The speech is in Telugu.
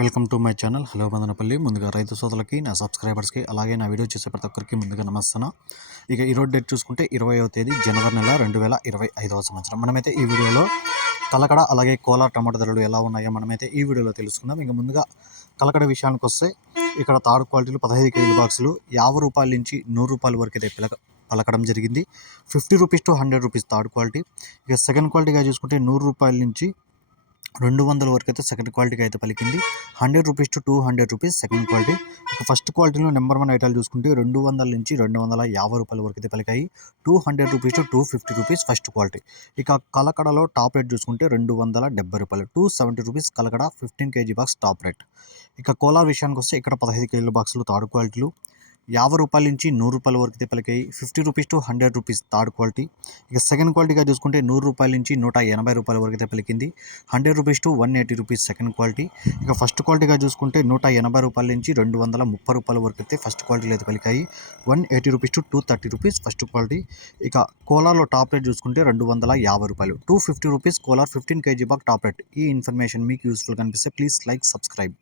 Welcome to my channel. Hello Madanapalle. ముందుగా రైతు సోదరులకి నా సబ్స్క్రైబర్స్కి అలాగే నా వీడియో చూసే ప్రతి ఒక్కరికి ముందుగా నమస్తాను ఇక ఈరోజు డేట్ చూసుకుంటే ఇరవైవ తేదీ జనవరి నెల రెండు వేల ఇరవై ఐదవ సంవత్సరం. మనమైతే ఈ వీడియోలో కలకడ అలాగే కోలా టమాటా ధరలు ఎలా ఉన్నాయో మనమైతే ఈ వీడియోలో తెలుసుకుందాం. ఇంకా ముందుగా కలకడ విషయానికి వస్తే ఇక్కడ తాడు క్వాలిటీలు పదహైదు కేజీ బాక్సులు యాభై రూపాయల నుంచి నూరు రూపాయల వరకు అయితే పిలక పలకడం జరిగింది. Fifty rupees to hundred rupees third quality. ఇక సెకండ్ క్వాలిటీగా చూసుకుంటే నూరు రూపాయల నుంచి రెండు వందల వరకు అయితే సెకండ్ క్వాలిటీకి అయితే పలికింది. Hundred rupees to two hundred rupees second quality first క్వాలిటీలో నెంబర్ వన్ ఐటాలు చూసుకుంటే రెండు వందల నుంచి రెండు వందల యాభై రూపాయల వరకు అయితే పలికాయి. Two hundred rupees to two fifty rupees first quality ఇక కలకడలో టాప్ రేట్ చూసుకుంటే రెండు వందల డెబ్బై రూపాయలు. Two seventy rupees Kalakada fifteen KG box top rate ఇక కోలార్ విషయానికి వస్తే ఇక్కడ పదహైదు కేజీల బాక్సులు థర్డ్ క్వాలిటీలు యాభై రూపాయల నుంచి నూరు రూపాయల వరకు అయితే పలికాయి fifty rupees to hundred rupees third quality. ఇక సెకండ్ క్వాలిటీగా చూసుకుంటే నూరు రూపాయల నుంచి నూట ఎనభై రూపాయల వరకు అయితే పలికింది hundred rupees to one eighty rupees second quality. ఇక ఫస్ట్ క్వాలిటీగా చూసుకుంటే నూట ఎనభై రూపాయల నుంచి రెండు వందల ముప్పై రూపాయల వరకు అయితే ఫస్ట్ క్వాలిటీలో అయితే పలికాయి one eighty rupees to two thirty rupees first quality. ఇక కోలాలో టాప్ రేట్ చూసుకుంటే రెండు వందల యాభై రూపాయలు. Two fifty rupees Kolar fifteen KG box top rate. ఈ ఇన్ఫర్మేషన్ మీకు యూస్ఫుల్ కనిపిస్తే ప్లీజ్ లైక్ సబ్స్క్రైబ్.